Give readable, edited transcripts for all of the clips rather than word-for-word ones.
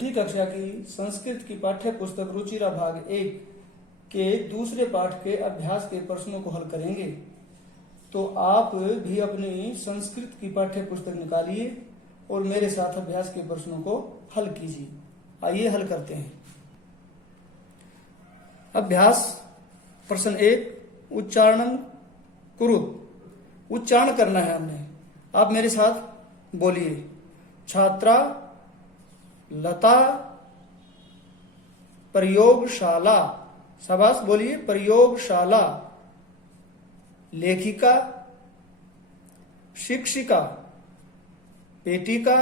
पिछली कक्षा की संस्कृत की पाठ्य पुस्तक रुचिरा भाग 1 के दूसरे पाठ के अभ्यास के प्रश्नों को हल करेंगे। तो आप भी अपनी संस्कृत की पाठ्य पुस्तक निकालिए और मेरे साथ अभ्यास के प्रश्नों को हल कीजिए। आइए हल करते हैं। अभ्यास प्रश्न 1, उच्चारण कुरुत। उच्चारण करना है हमने। आप मेरे साथ बोलिए। छात्रा, लता, प्रयोगशाला। शाबाश, बोलिए प्रयोगशाला। लेखिका, शिक्षिका, पेटिका,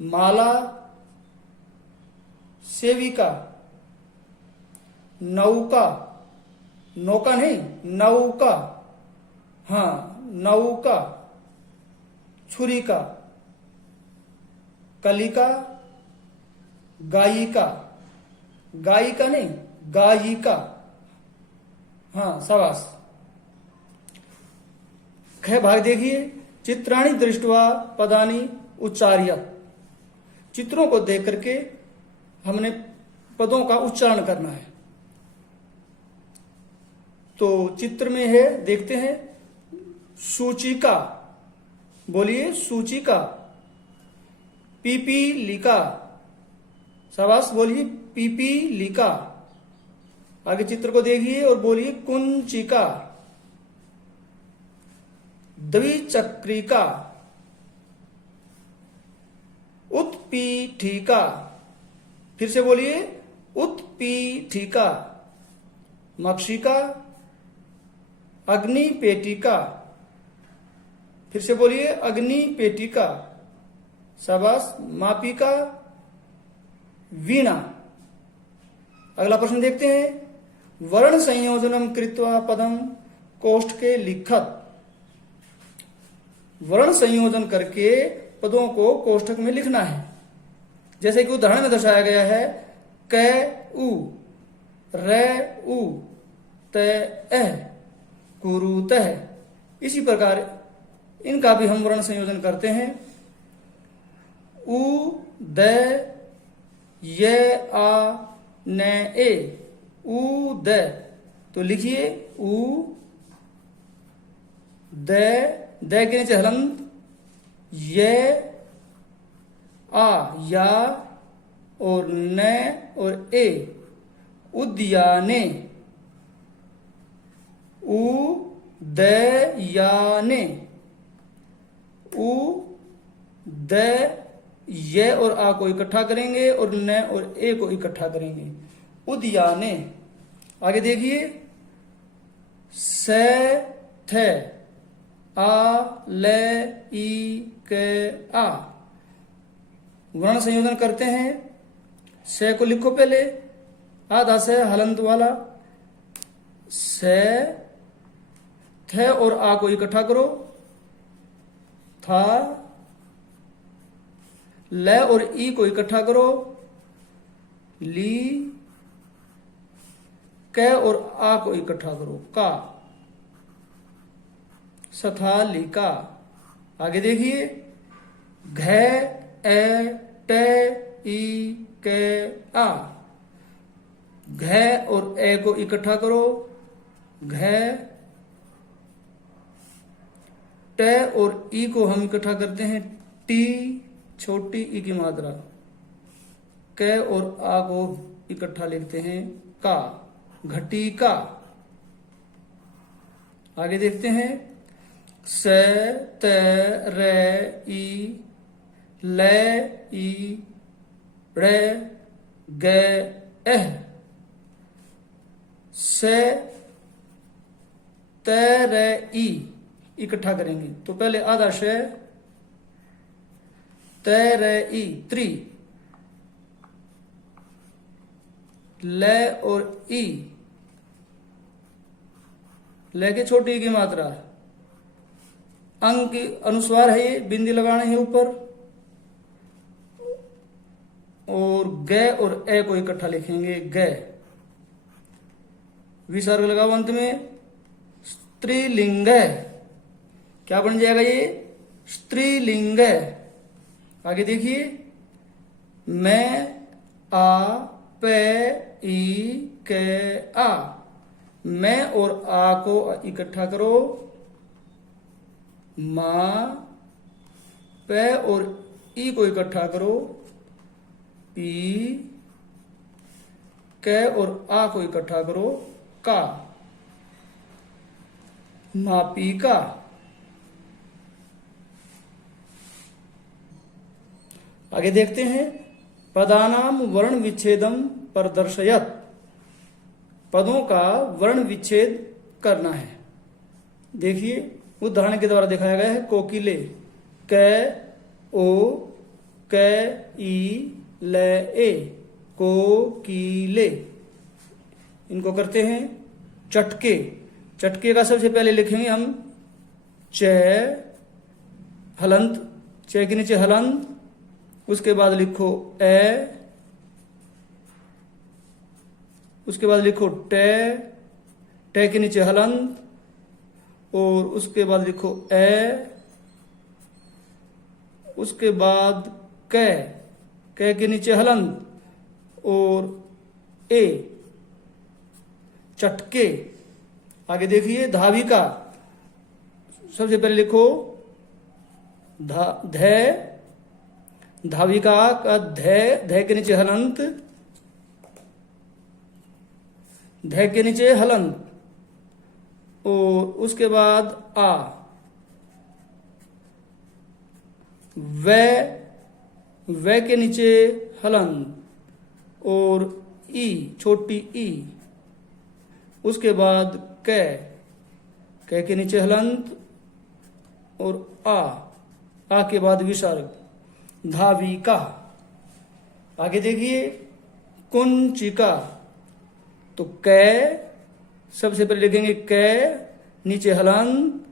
माला, सेविका, नौका। नौका नहीं, नौका। हाँ, नौका। छुरिका, कलिका, गायिका। गायिका नहीं, गायिका। हाँ, शाबाश। ख भाग देखिए। चित्राणि दृष्ट्वा पदानि उच्चार्य। चित्रों को देख करके हमने पदों का उच्चारण करना है। तो चित्र में है, देखते हैं। सूचिका, बोलिए सूचिका। पीपीलिका। शाबाश, बोलिए पीपीलिका। आगे चित्र को देखिए और बोलिए कुंचिका। द्विचक्रिका, उत्पीठिका। फिर से बोलिए उत्पीठिका। मक्षिका, अग्निपेटिका। फिर से बोलिए अग्निपेटिका। शाबाश। मापिका, वीणा। अगला प्रश्न देखते हैं। वर्ण संयोजनम कृत्वा पदम कोष्ठ के लिखत। वर्ण संयोजन करके पदों को कोष्ठक में लिखना है। जैसे कि उदाहरण में दर्शाया गया है। क उ, रे उ, ते एह, कुरुतः। इसी प्रकार इनका भी हम वर्ण संयोजन करते हैं। उ, द, ये, आ, न, ए। उ, द। तो लिखिए उ, द के नीचे हलंत, ये, आ, या और न और ए। उद्याने। उ, द, याने। उ, द, ये और आ को इकट्ठा करेंगे और न और ए को इकट्ठा करेंगे। उद्याने। आगे देखिए। से, थे, आ, ले, ई, के, आ। वर्ण संयोजन करते हैं। से को लिखो पहले, आधा से हलंत वाला। से, थे और आ को इकट्ठा करो। था, ले और ई को इकट्ठा करो। ली, क और आ को इकट्ठा करो। का। सथा, लिका। आगे देखिए। घ, ए, टे, ई, के, आ। घ और ए को इकट्ठा करो। घ। टे और ई को हम इकट्ठा करते हैं। टी, छोटी ई की मात्रा। क और आ को इकट्ठा लिखते हैं। का, घटिका। आगे देखते हैं। से, ते, रे, ई, ले, ई, रे, गे, एह। से, ते, रे, ई इकट्ठा करेंगे। तो पहले आधा से, ते, रे, ई, त्रि। ले और ई, ले के छोटी की मात्रा। अंग की अनुस्वार है ये, बिंदी लगाना है ऊपर। और ग और ए को इकट्ठा लिखेंगे। ग। विसर्ग लगाओ अंत में। स्त्रीलिंग। क्या बन जाएगा ये? स्त्रीलिंग। आगे देखिए, मैं आ पे ई के आ। मैं और आ को इकट्ठा करो, माँ। पे और ई को इकट्ठा करो, पी। कै और आ को इकट्ठा करो, का। मापी का। आगे देखते हैं, पदानाम वर्ण विच्छेदम प्रदर्शयत। पदों का वर्ण विच्छेद करना है। देखिए उदाहरण के द्वारा दिखाया गया है। कोकिले, कै ओ कै ई ले ए, कोकिले। इनको करते हैं चटके। चटके का सबसे पहले लिखेंगे हम च हलंत, च के नीचे हलंत, उसके बाद लिखो ए, उसके बाद लिखो टे, टे के नीचे हलंत, और उसके बाद लिखो ए, उसके बाद कै, कै के नीचे हलंत और ए, चटके। आगे देखिए धाविका। सबसे पहले लिखो धै, धाविका का धै, धै के नीचे हलंत, धै के नीचे हलंत, और उसके बाद आ, वै के नीचे हलंत और ई, छोटी ई, उसके बाद कै, कै के नीचे हलंत और आ के बाद विसर्ग, धाविका। आगे देखिए कुंचिका। तो कै, सबसे पहले लिखेंगे कै, नीचे हलंत,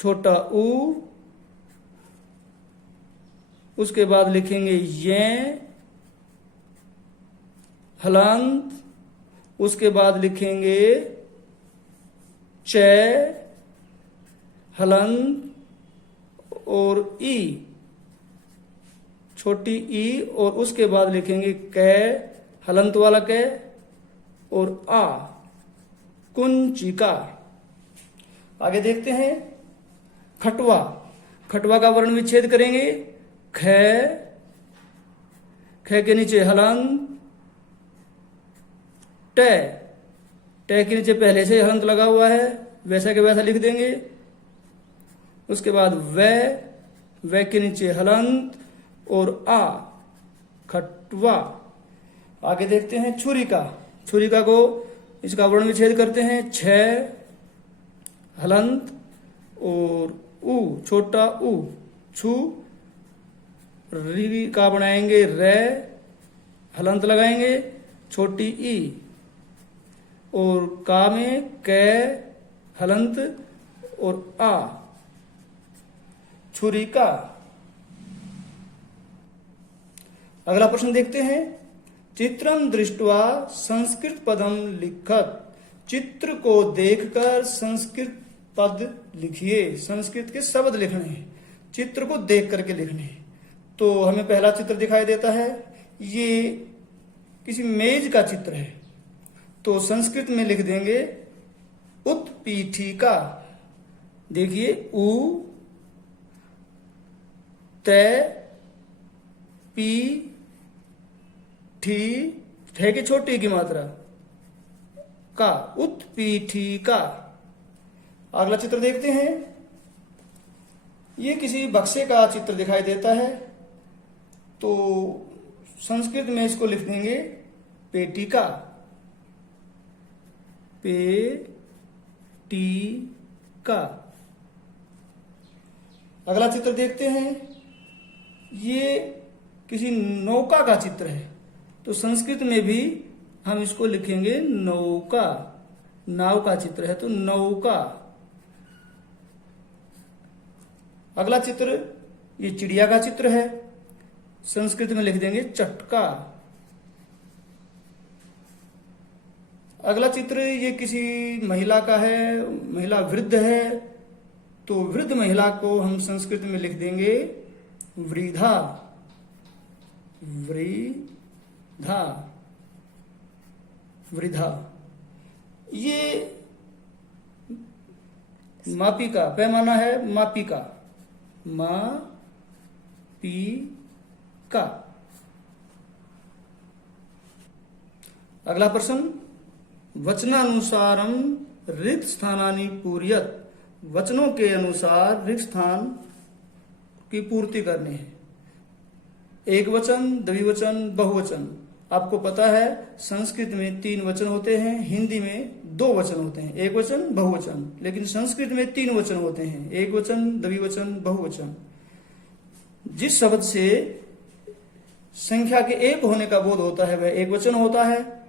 छोटा ऊ, उसके बाद लिखेंगे ये, हलंत, उसके बाद लिखेंगे च, हलंत और ई, छोटी ई, और उसके बाद लिखेंगे कै, हलंत वाला कै और आ, कुंचिका। आगे देखते हैं खटवा। खटवा का वर्ण विच्छेद करेंगे। ख, ख के नीचे हलंत, टे, टे के नीचे पहले से हलंत लगा हुआ है, वैसा के वैसा लिख देंगे। उसके बाद वै के नीचे हलंत और आ, खटवा। आगे देखते हैं छुरिका। छुरिका को इसका वर्ण विच्छेद करते हैं। छ, हलंत और ऊ, छोटा ऊ, छु, री का बनाएंगे रे, हलंत लगाएंगे, छोटी ई, और का में कै, हलंत और आ, छुरिका। अगला प्रश्न देखते हैं, चित्रम दृष्ट्वा संस्कृत पदम लिखत। चित्र को देखकर संस्कृत पद लिखिए। संस्कृत के शब्द लिखने हैं, चित्र को देख करके लिखने हैं। तो हमें पहला चित्र दिखाई देता है, ये किसी मेज का चित्र है। तो संस्कृत में लिख देंगे उत्पीठिका। देखिए उ, ते, पी, ठी, ठे की छोटी की मात्रा, का, उत्पीठिका। अगला चित्र देखते हैं, ये किसी बक्से का चित्र दिखाई देता है। तो संस्कृत में इसको लिख देंगे पेटिका, पेटिका। अगला चित्र देखते हैं, ये किसी नौका का चित्र है। तो संस्कृत में भी हम इसको लिखेंगे नौका। नाव का चित्र है तो नौका। अगला चित्र ये चिड़िया का चित्र है, संस्कृत में लिख देंगे चटका। अगला चित्र ये किसी महिला का है, महिला वृद्ध है। तो वृद्ध महिला को हम संस्कृत में लिख देंगे वृद्धा। वृद्धा, वृद्धा। ये मापिका, पैमाना है मापिका, मापिका। अगला प्रश्न, वचनानुसारम रिक्त स्थानानि पूर्यत। वचनों के अनुसार रिक्त स्थान की पूर्ति करनी है। एक वचन, द्विवचन, बहुवचन। आपको पता है संस्कृत में 3 वचन होते हैं, हिंदी में 2 वचन होते हैं, एक वचन, बहुवचन। लेकिन संस्कृत में 3 वचन होते हैं, एक वचन, द्विवचन, बहुवचन। जिस शब्द से संख्या के 1 होने का बोध होता है वह एक वचन होता है,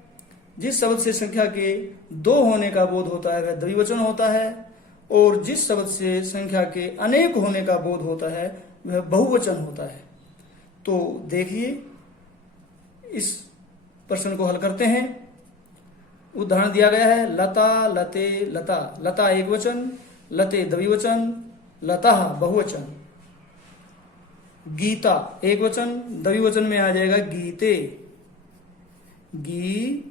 जिस शब्द से संख्या के 2 होने का बोध होता है वह द्विवचन होता है, और जिस शब्द से संख्या के अनेक होने का बोध होता है वह बहुवचन होता है। तो देखिए, इस प्रश्न को हल करते हैं। उदाहरण दिया गया है, लता, लते, लता। लता एक वचन, लते द्विवचन, लता बहुवचन। गीता एक वचन, द्विवचन में आ जाएगा गीते, गीते।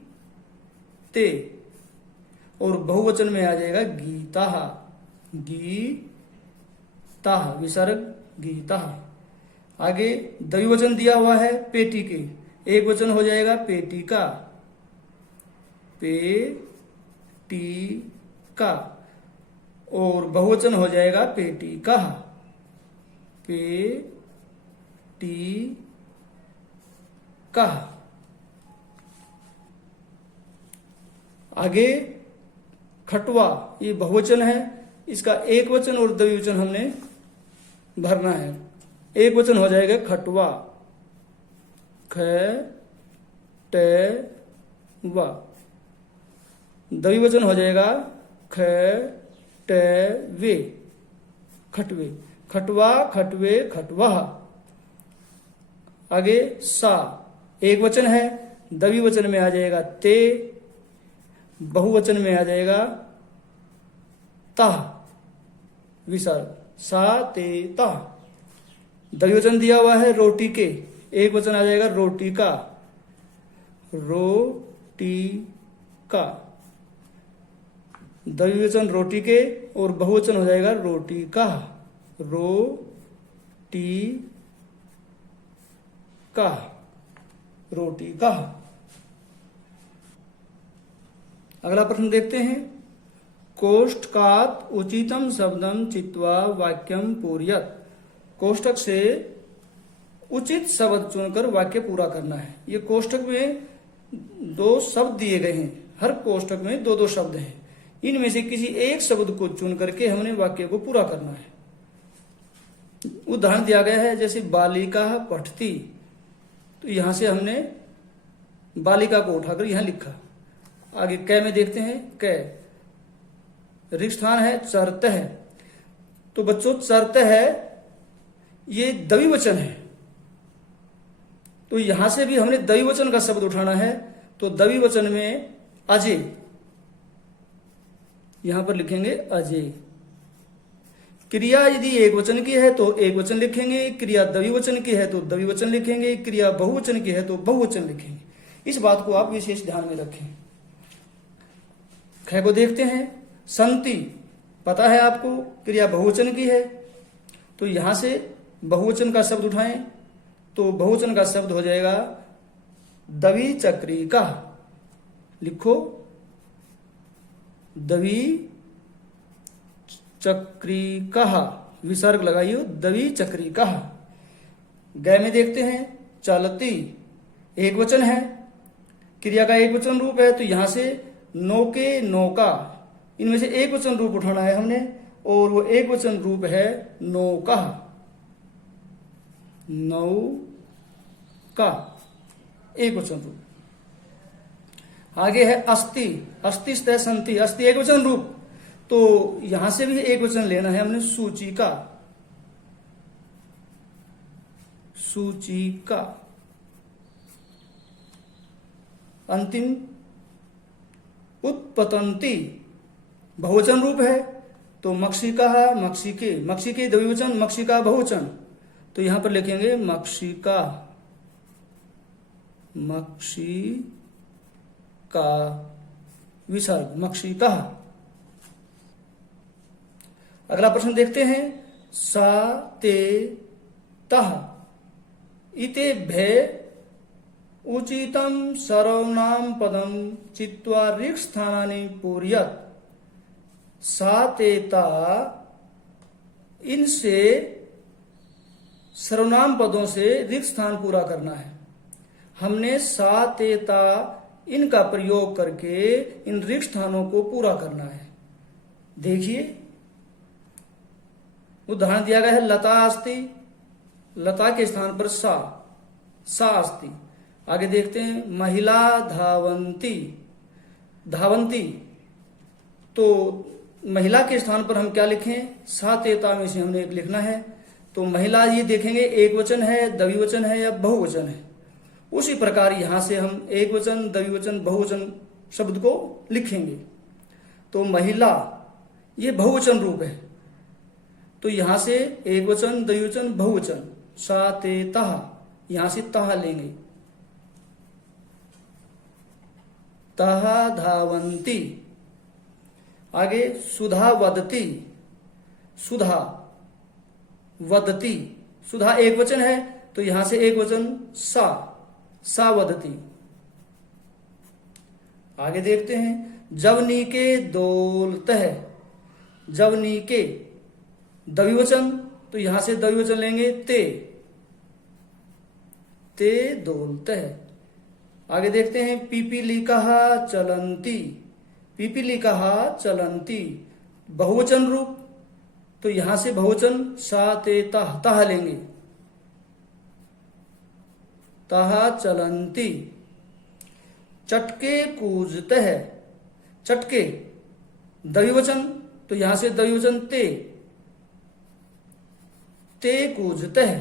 और बहुवचन में आ जाएगा गीता, गीता, विसर्ग गीता। आगे द्विवचन दिया हुआ है पेटी के, एक वचन हो जाएगा पेटिका, पेटिका। और बहुवचन हो जाएगा पेटिका, पेटिका। आगे खटवा, ये बहुवचन है, इसका एक वचन और द्विवचन हमने भरना है। एक वचन हो जाएगा खटवा, ख-ट-वा। द्विवचन हो जाएगा ख-ट-वे, खटवे, खटवा, खटवे, खटवा। आगे सा एक वचन है, द्विवचन में आ जाएगा ते, बहुवचन में आ जाएगा ता, विसर्ग, सा ते ता। द्विवचन दिया हुआ है रोटी के, एक वचन आ जाएगा रोटी का, रोटी का। द्विवचन रोटी के और बहुवचन हो जाएगा रोटी का, रोटी का, रोटी का। अगला प्रश्न देखते हैं, कोष्ठकात् उचितम शब्दम चित्वा वाक्यम पूर्यत। कोष्ठक से उचित शब्द चुनकर वाक्य पूरा करना है। ये कोष्ठक में 2 शब्द दिए गए हैं, हर कोष्ठक में 2-2 शब्द हैं। इनमें से किसी एक शब्द को चुन करके हमने वाक्य को पूरा करना है। उदाहरण दिया गया है, जैसे बालिका पठती, तो यहां से हमने बालिका को उठाकर यहां लिखा। आगे कै में देखते हैं, कै रिक्त स्थान है चरतः। तो बच्चों चरतः है, ये द्विवचन है, तो यहां से भी हमने द्विवचन का शब्द उठाना है। तो द्विवचन में अजय, यहां पर लिखेंगे अजय। क्रिया यदि एक वचन की है तो एक वचन लिखेंगे, क्रिया द्विवचन की है तो द्विवचन लिखेंगे, क्रिया बहुवचन की है तो बहुवचन लिखेंगे। इस बात को आप विशेष ध्यान में रखें। ख को देखते हैं, संति, पता है आपको क्रिया बहुवचन की है, तो यहां से बहुवचन का शब्द उठाएं, तो बहुवचन का शब्द हो जाएगा द्विचक्रिका। लिखो, द्विचक्रिका, विसर्ग लगाइयो, द्विचक्रिका। गै में देखते हैं, चलती, एक वचन है, क्रिया का एक वचन रूप है, तो यहां से नौके, नौका, इनमें से एक वचन रूप उठाना है हमने, और वो एक वचन रूप है नौका, नौका, एक वचन रूप। आगे है अस्ति, अस्तिस्थ संति, अस्ति एक वचन रूप, तो यहां से भी एक वचन लेना है हमने, सूचिका, सूचिका। अंतिम उत्पतंती, बहुवचन रूप है, तो मक्षिका, मक्षिके, मक्षिके द्विवचन, मक्षिका बहुवचन, तो यहां पर लिखेंगे मक्षिका, मक्षी का विसर्ग मक्षिकः। अगला प्रश्न देखते हैं। सा ते तः इतेभ्य उचितं सर्वनाम पदम चित्वा ऋक् स्थानानि पूरयत्। सा ते ता, इनसे सर्वनाम पदों से ऋक् स्थान पूरा करना है। हमने सा ते ता इनका प्रयोग करके इन ऋक् स्थानों को पूरा करना है। देखिए उदाहरण दिया गया है, लता अस्ति, लता के स्थान पर सा अस्ति। आगे देखते हैं, महिला धावंती, धावंती, तो महिला के स्थान पर हम क्या लिखें, सा तेता में से हमने एक लिखना है। तो महिला ये देखेंगे एक वचन है, द्विवचन है या बहुवचन है। उसी प्रकार यहां से हम एक वचन, द्विवचन, बहुवचन शब्द को लिखेंगे। तो महिला ये बहुवचन रूप है, तो यहां से एक वचन, द्विवचन, बहुवचन, सा ते तः, यहां से तः लेंगे। तः धावंती। आगे सुधा वदती, सुधा वदती, सुधा एक वचन है तो यहां से एक वचन सा वदती। आगे देखते हैं, जवनीके दोलतः, जवनीके द्विवचन, तो यहां से द्विवचन लेंगे ते दोलतः। आगे देखते हैं, पिपीलिकाः चलन्ति, पिपीलिकाः चलन्ति बहुवचन रूप, तो यहां से बहुवचन सा ते तः लेंगे, तः चलन्ति। चटके कूजतः, चटके द्विवचन, तो यहां से द्विवचन ते कूजतः।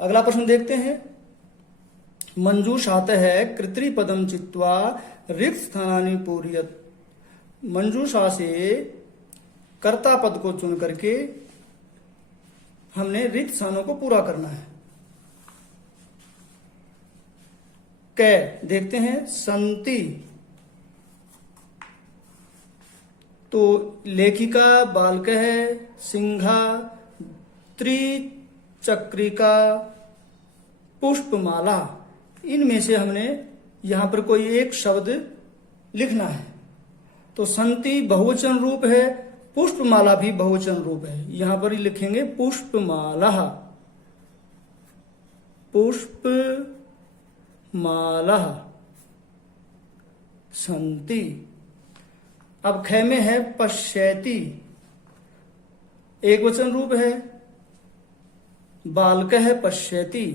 अगला प्रश्न देखते हैं, मंजूषातः कर्तृपदम चित्वा ऋक् स्थानानि पूरयत्। मंजूषा से कर्ता पद को चुन करके हमने ऋक् स्थानों को पूरा करना है। कै देखते हैं, संति, तो लेखिका बालकः सिंहा त्रिचक्रिका पुष्पमाला, इनमें से हमने यहां पर कोई एक शब्द लिखना है। तो संति बहुवचन रूप है, पुष्पमाला भी बहुवचन रूप है, यहां पर लिखेंगे पुष्पमाला, पुष्पमाला संति। अब ख में है पश्यति, एक वचन रूप है, बालकः पश्यति,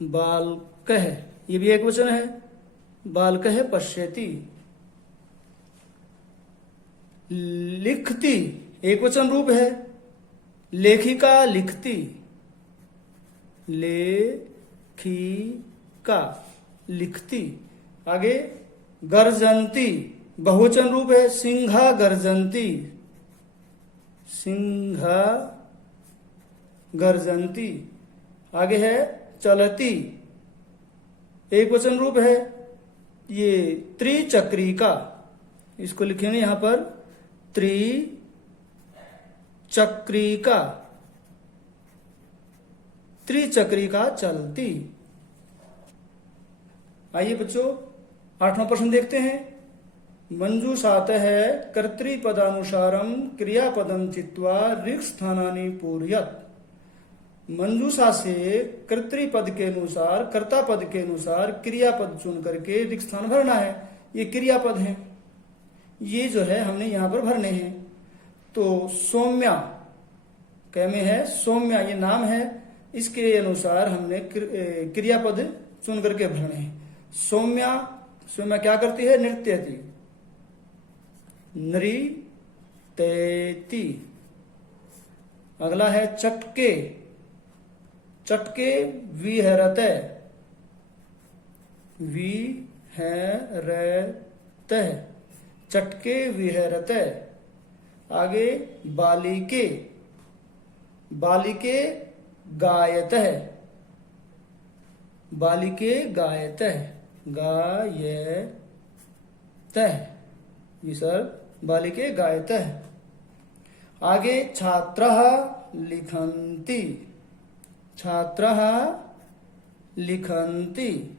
बालकः ये भी एक वचन है, बालकः पश्यति। लिखती एक वचन रूप है, लेखिका लिखती, लेखिका लिखती। आगे गर्जंती बहुवचन रूप है, सिंहा गर्जंती, सिंहा गर्जंती। आगे है चलती, एक वचन रूप है, ये त्रिचक्रिका, इसको लिखेंगे यहां पर त्रिचक्रिका, त्रिचक्रिका चलती। आइए बच्चों आठवां प्रश्न देखते हैं, मंजूषातः कर्तृपदानुसारम क्रियापदम चित्वा ऋक् स्थानानि पूरयत्। मंजूषा से कर्तृपद के अनुसार, कर्ता पद के अनुसार क्रियापद चुन करके ऋक् स्थान भरना है। ये क्रियापद है, ये जो है हमने यहां पर भरने हैं। तो सौम्या कै में है, सौम्या ये नाम है, इसके अनुसार हमने क्रियापद चुन करके भरने हैं। सौम्या, सौम्या क्या करती है, नृत्यति, नृत्यति। अगला है चटके, चटके विहरते, विहरते, चटके विहरते। आगे बालिके, बालिके गायतः, बालिके गायतः, गायतः, जी सर, बालिके गायतः। आगे छात्रः लिखन्ति, छात्रः लिखन्ति,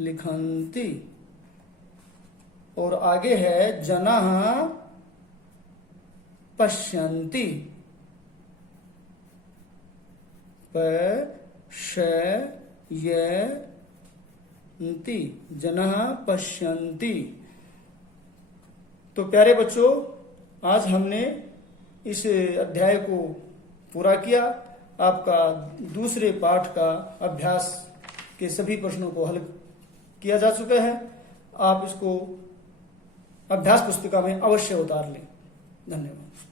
लिखन्ति। और आगे है जनाः पश्यन्ति, पश्यन्ति, जनाः पश्यन्ति। तो प्यारे बच्चों, आज हमने इस अध्याय को पूरा किया। आपका दूसरे पाठ का अभ्यास के सभी प्रश्नों को हल किया जा चुका है। आप इसको अभ्यास पुस्तिका में अवश्य उतार लें। धन्यवाद।